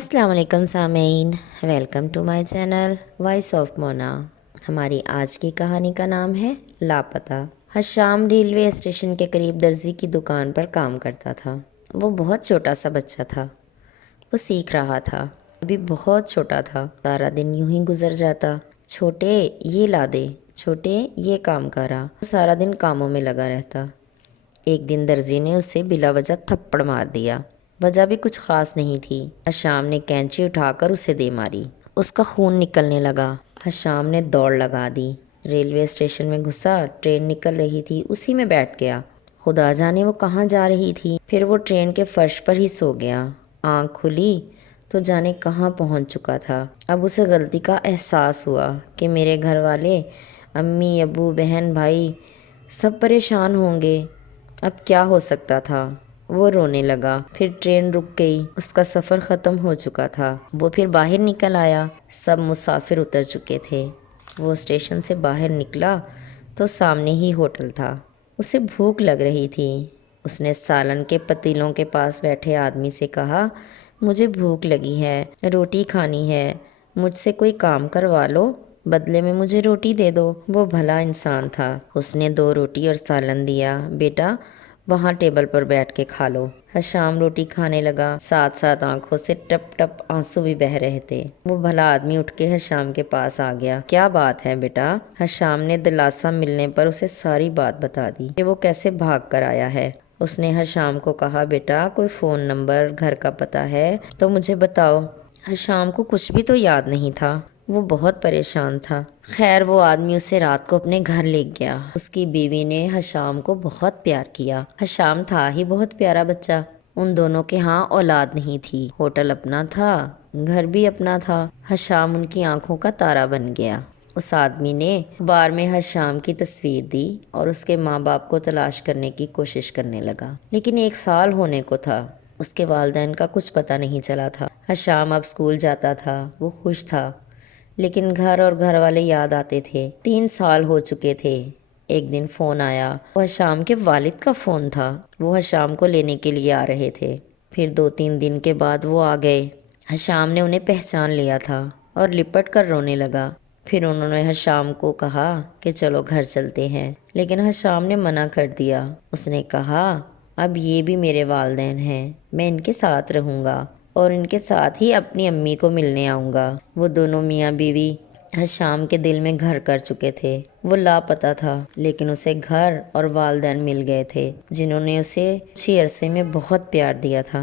अस्सलाम वालेकुम सामीन, welcome to my channel voice of Mona. हमारी आज की कहानी का नाम है लापता। हशाम रेलवे स्टेशन के करीब दर्जी की दुकान पर काम करता था। वो बहुत छोटा सा बच्चा था। वो सीख रहा था, अभी बहुत छोटा था। सारा दिन यूं ही गुजर जाता। छोटे ये ला दे, छोटे ये काम करा। वो सारा दिन कामों में लगा रहता। एक दिन दर्जी ने उसे बिला वजह थप्पड़ मार दिया। वजह भी कुछ खास नहीं थी। हशाम ने कैंची उठाकर उसे दे मारी। उसका खून निकलने लगा। हशाम ने दौड़ लगा दी। रेलवे स्टेशन में घुसा। ट्रेन निकल रही थी, उसी में बैठ गया। खुदा जाने वो कहाँ जा रही थी। फिर वो ट्रेन के फर्श पर ही सो गया। आँख खुली तो जाने कहाँ पहुँच चुका था। अब उसे गलती का एहसास हुआ कि मेरे घर वाले, अम्मी, अबू, बहन, भाई सब परेशान होंगे। अब क्या हो सकता था। वो रोने लगा। फिर ट्रेन रुक गई। उसका सफ़र ख़त्म हो चुका था। वो फिर बाहर निकल आया। सब मुसाफिर उतर चुके थे। वो स्टेशन से बाहर निकला तो सामने ही होटल था। उसे भूख लग रही थी। उसने सालन के पतीलों के पास बैठे आदमी से कहा, मुझे भूख लगी है, रोटी खानी है, मुझसे कोई काम करवा लो, बदले में मुझे रोटी दे दो। वो भला इंसान था। उसने 2 रोटी और सालन दिया। बेटा वहाँ टेबल पर बैठ के खा लो। हशाम रोटी खाने लगा। साथ साथ आंखों से टप टप आंसू भी बह रहे थे। वो भला आदमी उठ के हशाम के पास आ गया। क्या बात है बेटा? हशाम ने दिलासा मिलने पर उसे सारी बात बता दी कि वो कैसे भाग कर आया है। उसने हशाम को कहा, बेटा कोई फ़ोन नंबर, घर का पता है तो मुझे बताओ। हशाम को कुछ भी तो याद नहीं था। वो बहुत परेशान था। खैर वो आदमी उसे रात को अपने घर ले गया। उसकी बीवी ने हशाम को बहुत प्यार किया। हशाम था ही बहुत प्यारा बच्चा। उन दोनों के यहाँ औलाद नहीं थी। होटल अपना था, घर भी अपना था। हशाम उनकी आंखों का तारा बन गया। उस आदमी ने अखबार में हशाम की तस्वीर दी और उसके माँ बाप को तलाश करने की कोशिश करने लगा। लेकिन 1 साल होने को था। उसके वालिदैन का कुछ पता नहीं चला था। हशाम अब स्कूल जाता था। वो खुश था। लेकिन घर और घर वाले याद आते थे। 3 साल हो चुके थे। एक दिन फ़ोन आया। वो हशाम के वालिद का फ़ोन था। वो हशाम को लेने के लिए आ रहे थे। फिर 2-3 दिन के बाद वो आ गए। हशाम ने उन्हें पहचान लिया था और लिपट कर रोने लगा। फिर उन्होंने हशाम को कहा कि चलो घर चलते हैं, लेकिन हशाम ने मना कर दिया। उसने कहा, अब ये भी मेरे वालिदैन हैं, मैं इनके साथ रहूँगा और इनके साथ ही अपनी अम्मी को मिलने आऊँगा। वो दोनों मियाँ बीवी हशाम के दिल में घर कर चुके थे। वो लापता था, लेकिन उसे घर और वालिदैन मिल गए थे, जिन्होंने उसे अच्छी अरसे में बहुत प्यार दिया था।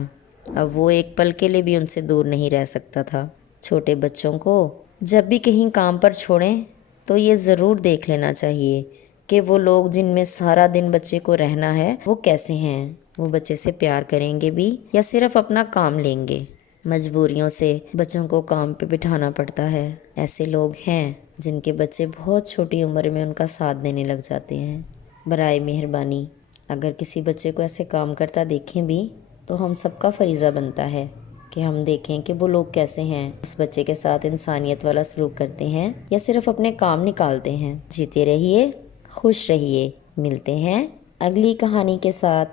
अब वो एक पल के लिए भी उनसे दूर नहीं रह सकता था। छोटे बच्चों को जब भी कहीं काम पर छोड़ें तो ये ज़रूर देख लेना चाहिए कि वो लोग जिनमें सारा दिन बच्चे को रहना है वो कैसे हैं। वो बच्चे से प्यार करेंगे भी या सिर्फ अपना काम लेंगे। मजबूरियों से बच्चों को काम पे बिठाना पड़ता है। ऐसे लोग हैं जिनके बच्चे बहुत छोटी उम्र में उनका साथ देने लग जाते हैं। बराए मेहरबानी अगर किसी बच्चे को ऐसे काम करता देखें भी तो हम सबका फरीज़ा बनता है कि हम देखें कि वो लोग कैसे हैं। उस बच्चे के साथ इंसानियत वाला सलूक करते हैं या सिर्फ अपने काम निकालते हैं। जीते रहिए, खुश रहिए। मिलते हैं अगली कहानी के साथ।